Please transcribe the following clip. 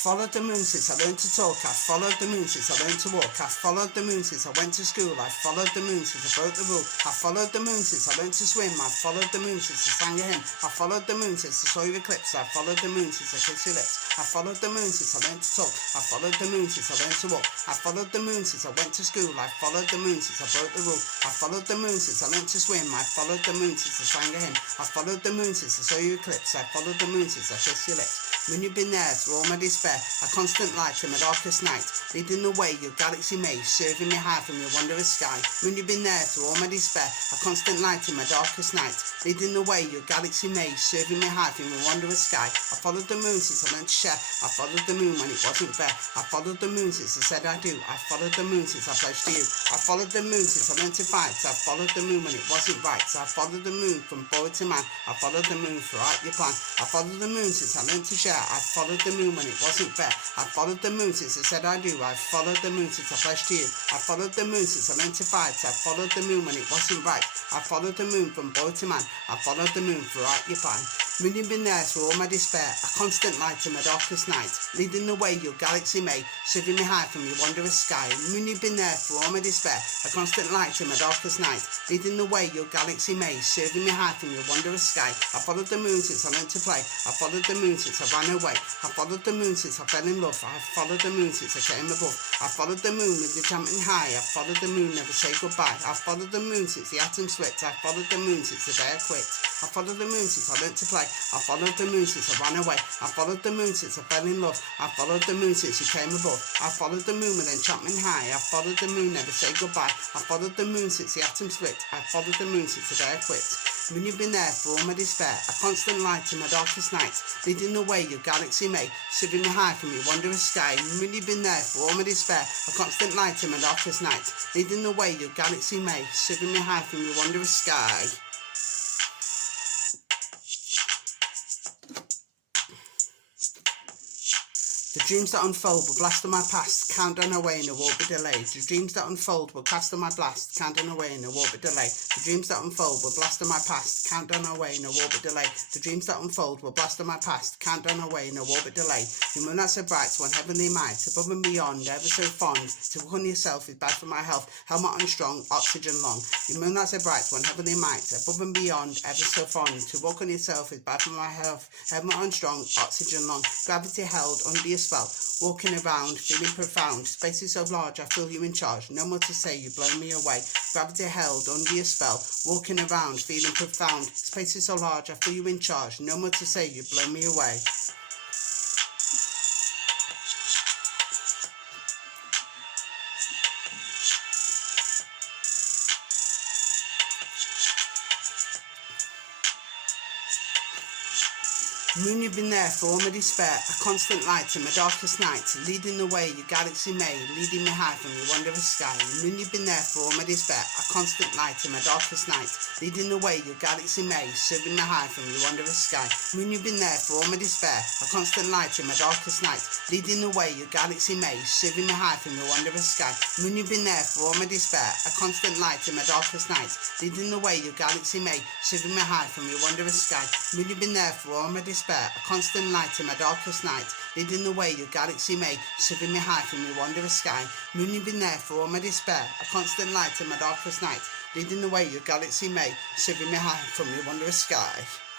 followed the moon since I learned to talk. I've followed the moon since I learned to walk. I've followed the moon since I went to school. I've followed the moon since I broke the rule. I've followed the moon since I learned to swim. I've followed the moon since I sang a hymn. I've followed the moon since I saw your eclipse. I've followed the moon since I kissed your lips. I've followed the moon since I learned to talk. I've followed the moon since I learned to walk. I've followed the moon since I went to school. I've followed the moon since I broke the rule. I've followed the moon since I learned to swim. I've followed the moon since I sang a hymn. I've followed the moon since I saw your eclipse. I've followed the moon since I kissed your lips. When you've been there through all my despair, a constant light in my darkest night, leading the way your galaxy maze, serving me high from your wondrous sky. When you've been there through all my despair, a constant light in my darkest night, leading the way your galaxy maze, serving me high from your wondrous sky. I followed the moon since I learned to share. I followed the moon when it wasn't fair. I followed the moon since I said I do. I followed the moon since I pledged to you. I followed the moon since I learned to fight. I followed the moon when it wasn't right. I followed the moon from boy to man. I followed the moon throughout your plan. I followed the moon since I learned to share. I followed the moon when it wasn't fair. I followed the moon since I said I do. I followed the moon since I pledged to you. I followed the moon since I learned to fight. I followed the moon when it wasn't right. I followed the moon from boy to man. I followed the moon throughout your plan. When you've been there through all my despair, a constant light in my darkest night, leading the way your galaxy may, serving me high from your wondrous sky. When you've been there through all my despair, a constant light in my darkest night, leading the way your galaxy may, serving me high from your wondrous sky. I followed the moon since I learned to play. I followed the moon since I ran away. I followed the moon since I fell in love. I followed the moon since I came above. I followed the moon with the jumping high. I followed the moon, never say goodbye. I followed the moon since the atom split. I followed the moon since the day I quit. I followed the moon since I learnt to play. I followed the moon since I ran away. I followed the moon since I fell in love. I followed the moon since you came above. I followed the moon with enchantment high. I followed the moon, never say goodbye. I followed the moon since the atom split. I followed the moon since the day I quit. When you've been there for all my despair, a constant light in my darkest night, leading the way your galaxy may, serving me high from your wondrous sky. When you've been there for all my despair, a constant light in my darkest night, leading the way your galaxy may, serving me high from your wondrous sky. The dreams that unfold will blast on my past, countdown away and it won't be delayed. The dreams that unfold will cast on my blast, countdown away and it won't be delayed. The dreams that unfold will blast on my past, countdown away and it won't be delayed. The dreams that unfold will blast on my past, countdown away and it won't be delayed. The moon that's so bright, one heavenly might, above and beyond, ever so fond. To walk on yourself is bad for my health, helmet on strong, oxygen long. The moon that's so bright, one heavenly might, above and beyond, ever so fond. To walk on yourself is bad for my health, helmet on strong, oxygen long. Gravity held under your spell, walking around, feeling profound. Space is so large, I feel you in charge. No more to say, you blow me away. Gravity held under your spell, walking around, feeling profound. Space is so large, I feel you in charge. No more to say, you blow me away. Moon, you've been there for all my despair, a constant light in my darkest night, leading the way your galaxy may, leading me high from your wondrous sky. Moon, you've been there for all my despair, a constant light in my darkest night, leading the way your galaxy may, serving me high from your wondrous sky. Moon, you've been there for all my despair, a constant light in my darkest night, leading the way your galaxy may, serving me high from your wondrous sky. Moon, you've been there for all my despair, a constant light in my darkest night, leading the way your galaxy may, serving me high from your wondrous sky. Moon, you've been there for all my despair, a constant light in my darkest night, leading the way your galaxy may, serving me high from your wondrous sky. Moon, you've been there for all my despair, a constant light in my darkest night, leading the way your galaxy may, serving me high from your wondrous sky.